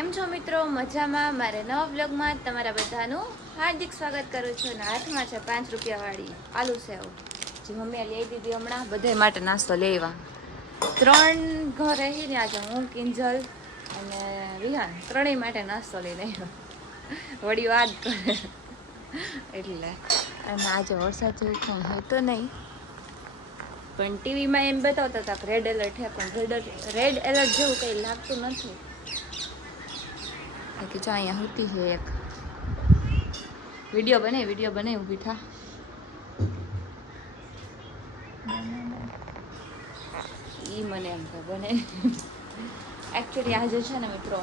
કેમ છો મિત્રો? મજામાં? મારે નવા બ્લોગમાં તમારા બધાનું હાર્દિક સ્વાગત કરું છું. અને હાથમાં છે 5 રૂપિયાવાળી આલુ સેવ, જે મમ્મીએ લઈ દીધી હમણાં બધા માટે નાસ્તો લેવા. 3 ઘર રહીને આજે હું, કિંજલ અને વિહાન ત્રણેય માટે નાસ્તો લઈને આવ્યો. વળી વાત કરે એટલે. અને આજે વરસાદ જેવું કંઈ હતો નહીં, પણ ટીવીમાં એમ બતાવતા હતા રેડ એલર્ટ છે, પણ રેડ એલર્ટ જેવું કંઈ લાગતું નથી. કે જો અહીંયા હોતી છે એક વિડીયો બને ઊભી થા. ઈ મને એમ કે બને. એકચ્યુઅલી આજે છે ને મિત્રો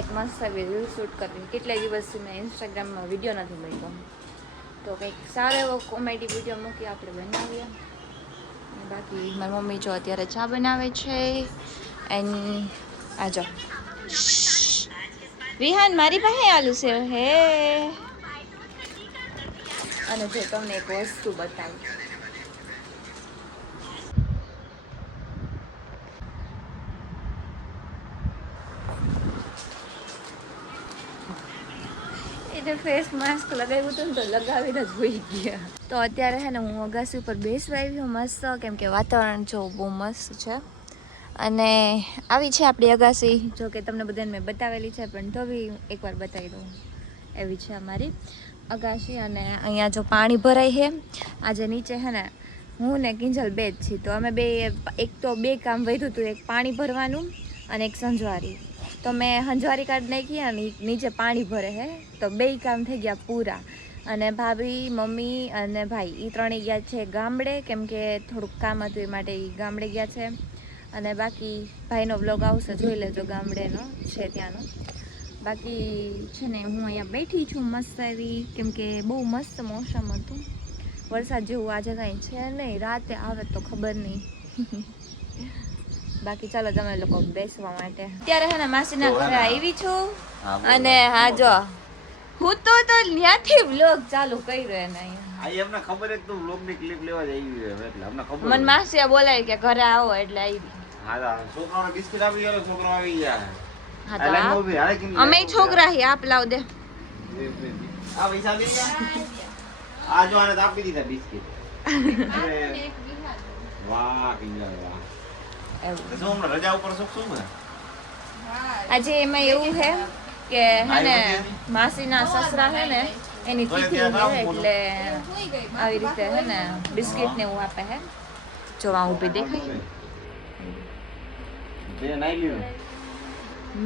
એક મસ્ત આવી રીલ શૂટ કરવી. કેટલા દિવસથી મેં ઇન્સ્ટાગ્રામમાં વિડીયો નથી મૂક્યો, તો કંઈક સારો એવો કોમેડી વિડીયો મૂકી આપણે બનાવીએ. બાકી મારી મમ્મી જો અત્યારે ચા બનાવે છે. એન્ડ આ જો વિહાન મારી પાસે આલુ સેવ હે. અને જો તમને એક વસ્તુ બતાવું, એટલે ફેસ માસ્ક લગાવ્યું હતું ને તો લગાવીને જ હોઈ ગયા. તો અત્યારે છે ને હું અગાસી ઉપર બેસવા આવી છું મસ્ત, કેમ કે વાતાવરણ જો બહુ મસ્ત છે. અને આવી છે આપણી અગાસી, જો કે તમને બધાને મેં બતાવેલી છે, પણ તો બી એકવાર બતાવી દઉં. એવી છે અમારી અગાસી. અને અહીંયા જો પાણી ભરાય છે. આજે નીચે છે ને હું ને કિંજલ બે જ છીએ, તો અમે એક તો બે કામ વધ્યું હતું, એક પાણી ભરવાનું અને એક સંજવારી. તો મેં સંજવારી કાઢી નાખી અને નીચે પાણી ભરે છે, તો બે કામ થઈ ગયા પૂરા. અને ભાભી, મમ્મી અને ભાઈ એ ત્રણેય ગયા છે ગામડે, કેમ કે થોડુંક કામ હતું એ માટે એ ગામડે ગયા છે. અને બાકી ભાઈનો બ્લોગ આવશે, જોઈ લેજો ગામડેનો છે ત્યાંનો. બાકી છે ને હું અહીંયા બેઠી છું મસ્ત એવી, કેમ કે બહુ મસ્ત મોસમ હતું. વરસાદ જેવું આજે કાંઈ છે નહીં, રાતે આવે તો ખબર નહીં. બાકી ચાલો તમે લોકો બેસવા માટે. અત્યારે છે ને માસીના ઘરે આવી છું. અને હા જો હું તો ત્યાંથી વ્લોગ ચાલુ કર્યો એને અમને ખબર છે તું વ્લોગ ની ક્લિપ લેવા જઈ એટલે અમને ખબર. મને માસીએ બોલાવી કે ઘરે આવો એટલે આવી. હા છોકરાને બિસ્કિટ આપી ગયો, છોકરો આવી ગયા. હા તો અમે છોકરા હી આપ લાવ દે. આ પૈસા દે આ જો આને આપી દીધા બિસ્કિટ. વાહ કિંજલ વાહ. તો હમણાં રજા ઉપર શું ને આજે એમાં એવું છે કે હે ને માસીના સસરા છે ને એની તિથિ છે, એટલે આવી રીતે હે ને બિસ્કિટ ને એવું આપે છે. જોવા ઊભી દેખાય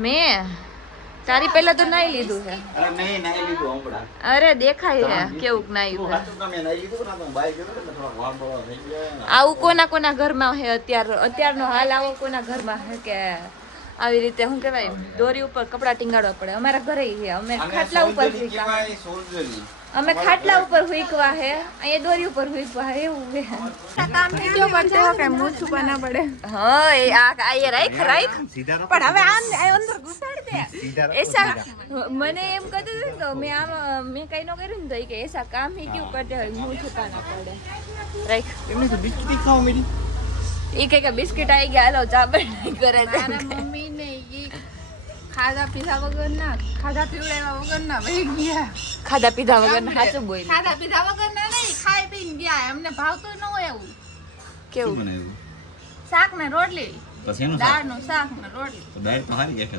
મેં તારી પહેલા તો નાઈ લીધું છે. અરે નહીં નાઈ લીધું હમણાં. અરે દેખાય છે કેવું નાયું છે. આવું કોના ઘરમાં છે અત્યારનો હાલ આવો કોના ઘરમાં છે કે આવી રીતે શું કહેવાય દોરી ઉપર કપડા ટીંગાડવા પડે. અમારા ઘરે છે, અમે ખાટલા ઉપર અમે ખાટલા ઉપર હુંકવા હે, અહીંયા દોરી ઉપર હુંકવા હે એવું છે. કામ થઈ ગયો પડતો કે મું છુપા ના પડે. હા એ આ એ રાખ પણ હવે આમ અંદર ઘુસાડી દે. એસા મને એમ કહેતો હતો તો મેં કઈ ન કર્યું ને તો કે એસા કામ હી ક્યું કરતે હોય મું છુપા ના પડે. રાખ એમને તો બિસ્કિટ ખાવ મેરી. ઈ કે બિસ્કિટ આવી ગયા, હાલો ચા બનાવી કરે છે. મમ્મી ને ઈ ખાધા પીધા વગર ના વહી ગયા. ખાધા પીધા વગર ના સાચું બોલ. ખાધા પીધા વગર ના નહીં, ખાઈ પીને ગયા. એમને ભાવતું ન હોય એવું. કેવું બનાવ્યું? શાક ને રોટલી, પછી એનું દાળ નું શાક ને રોટલી. તો ડાયરેક્ટ તો હારી ગયા કે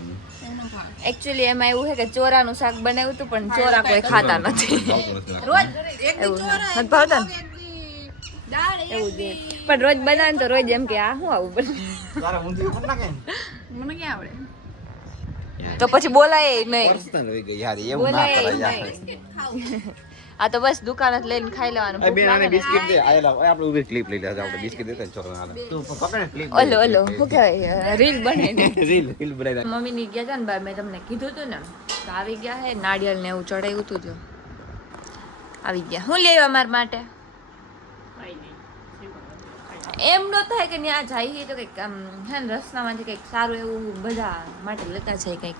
એનો ભાવ. એકચ્યુઅલી એમાં એવું છે કે ચોરાનું શાક બનાવ્યું હતું, પણ ચોરા કોઈ ખાતા નથી. રોજ એક દી એવું ચોરા, નથી ભાવતા ને? એક દી દાળ, એક એવું છે. દી પણ રોજ બનાવે તો રોજ એમ કે આ શું આવું બને. તારે ઊંધિયું પણ નાખે મને ક્યાં આવડે. તો પછી બોલાય નહીં. પર્સનલ હોય ગઈ યાર, એવું ના બોલાય કરાય યાર. નહીં. ખાવું આ તો બસ દુકાન જ લઈને ખાઈ લેવાનું. આ ભૂખ બેન આને લાગે ને. બિસ્કિટ દે. આ લાવ આપણે ઉભી ક્લિપ લઈ લે. આપણે બિસ્કિટ દેતા ને છોકરાને આલે. તું પકડ ને ક્લિપ. ઓલો શું કહેવાય રીલ બને ને. રીલ બનાવી. મમ્મીની ગયા હતા ને બહાર, મેં તમને કીધું હતું ને તો આવી ગયા હે. નાળિયેર ને એવું ચડાવ્યું હતું, જો આવી ગયા. હું લેવા મારા માટે એમ ન થાય કે ત્યાં જાય તો કંઈક આમ હે ને રસ્તામાંથી કંઈક સારું એવું બધા માટે લેતા જાય કંઈક.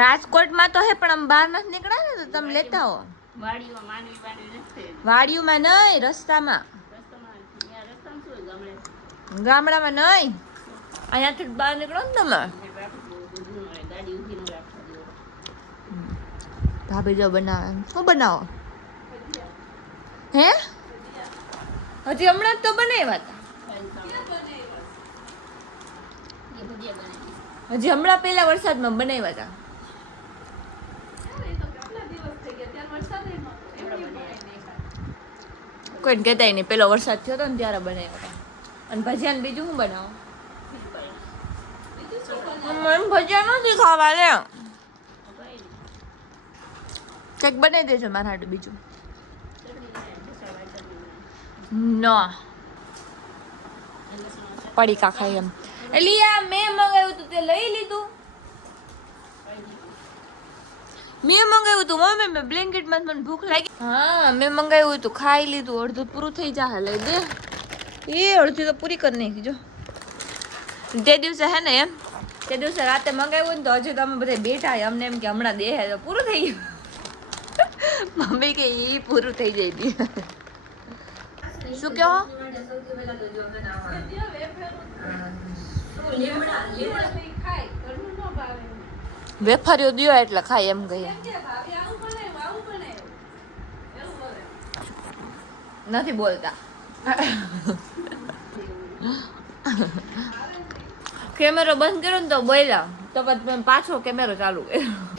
રાજકોટમાં તો હે પણ આમ બહાર નથી નીકળ્યા ને તો તમે લેતા હો. વાડીઓમાં નહીં, રસ્તામાં ગામડામાં નહીં. અહીંયાથી બહાર નીકળો ને તમે ભાભી જો બનાવે શું બનાવો હે હજી હમણાં જ તો બનાવ્યા હતા હજી હમણાં પહેલા વરસાદમાં બનાવ્યા હતા કોઈને કહેતાય નહીં પેલો વરસાદ થયો હતો ને ત્યારે બનાવ્યા હતા અને ભજીયા ને બીજું શું બનાવો મને ભજીયા નથી ખાવા લે કંઈક બનાવી દેજો મારા હાટું બીજું ના પડીકા ખાઈ એમ એટલે આ મેં મંગાવ્યું હતું તે લઈ લીધું મેં મંગાવ્યું હતું મમ્મી મેં બ્લેન્કેટમાં મને ભૂખ લાગી હા મેં મંગાવ્યું હતું ખાઈ લીધું અડધું પૂરું થઈ જાય લઈ દે એ અડધી તો પૂરી કરી નાખી જો તે દિવસે હે ને એમ તે દિવસે રાતે મંગાવ્યું ને તો હજુ તમે બધા બેઠા અમને એમ કે હમણાં દે તો પૂરું થઈ ગયું મમ્મી કે એ પૂરું થઈ જાય દી શું કહો વેફર્યો દિયો એટલે ખાય એમ ગઈ નથી બોલતા કેમેરો બંધ કર્યો ને તો બોલ્યા તો પછી પાછો કેમેરો ચાલુ કર્યો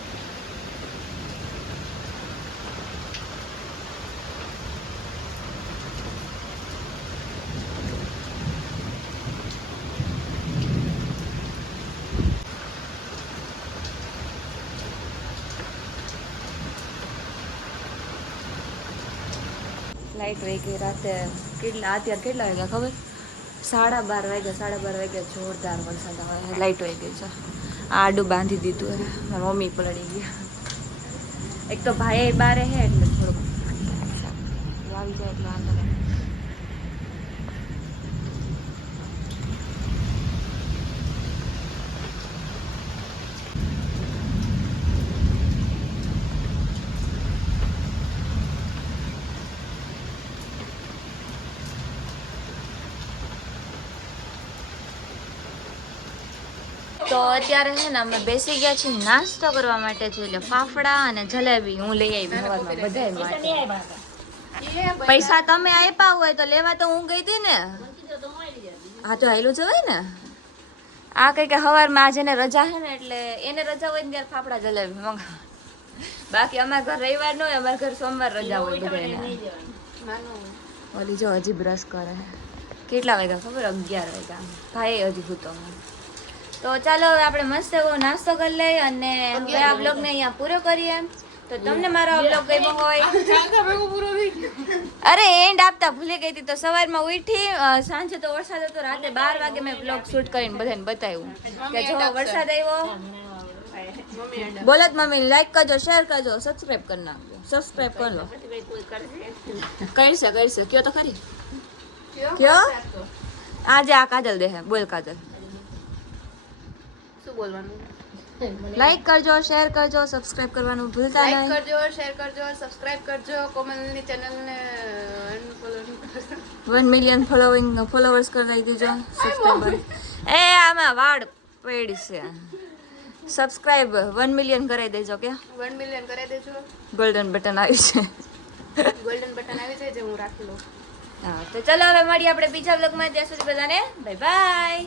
લાઈટ વહી ગઈ રાતે કેટલા અત્યારે કેટલા વાગ્યા ખબર 12:30 વાગ્યા જોરદાર વરસાદ આવે લાઈટ વહી ગઈ છે આડું બાંધી દીધું મારી મમ્મી પલળી ગયા એક તો ભાઈ બારે હે એટલે થોડુંક આવી જાય એટલે વાંધો નહીં તો અત્યારે છે ને અમે બેસી ગયા છીએ નાસ્તો કરવા માટે છે એટલે ફાફડા અને જલેબી હું લઈ આવી સવારમાં બધાય માટે પૈસા તમે આપ્યા હોય તો લેવા તો હું ગઈ હતી ને હા તો આયલું જવાય ને આ કઈ કે સવારમાં આજે ને રજા છે ને એટલે એને રજા હોય ને ત્યારે ફાફડા જલેબી મંગા બાકી અમારા ઘર રવિવાર નો હોય અમારા ઘર સોમવાર રજા હોય બધાને ઓલી જો હજી બ્રશ કરે કેટલા વાગ્યા ખબર 11 વાગ્યા ભાઈ હજી સૂતો તો ચાલો હવે આપણે મસ્ત એવો નાસ્તો કરી લઈએ અને હવે આ બ્લોગને અહીંયા પૂરો કરીએ તો તમને મારો આ બ્લોગ ગમ્યો હોય અરે એન્ડ આપતા ભૂલી ગઈ હતી તો સવારમાં ઉઠી સાંજે તો વરસાદ હતો રાતે 12 વાગે મેં બ્લોગ શૂટ કરીને બધાને બતાવ્યું કે જો વરસાદ આવ્યો બોલો મમ્મી લાઈક કરજો શેર કરજો સબસ્ક્રાઇબ કરી નાખજો સબસ્ક્રાઇબ કરી લો કરશે કયો તો ખરી કયો આજે આ કાજલ દે બોલ કાજલ લાઈક કરજો શેર કરજો સબસ્ક્રાઇબ કરવાનું ભૂલતા નહીં લાઈક કરજો શેર કરજો સબસ્ક્રાઇબ કરજો કોમલની ચેનલને 1 મિલિયન ફોલોવર્સ કરી દેજો સબસ્ક્રાઇબર એ આમાં વાડ પેડ છે સબસ્ક્રાઇબ 1 મિલિયન કરી દેજો કે 1 મિલિયન કરી દેજો ગોલ્ડન બટન આવ્યું છે ગોલ્ડન બટન આવી છે જે હું રાખી લઉં હા તો ચલો હવે મળીએ આપણે બીજા બ્લોગમાં ત્યાં સુધી બધાને બાય બાય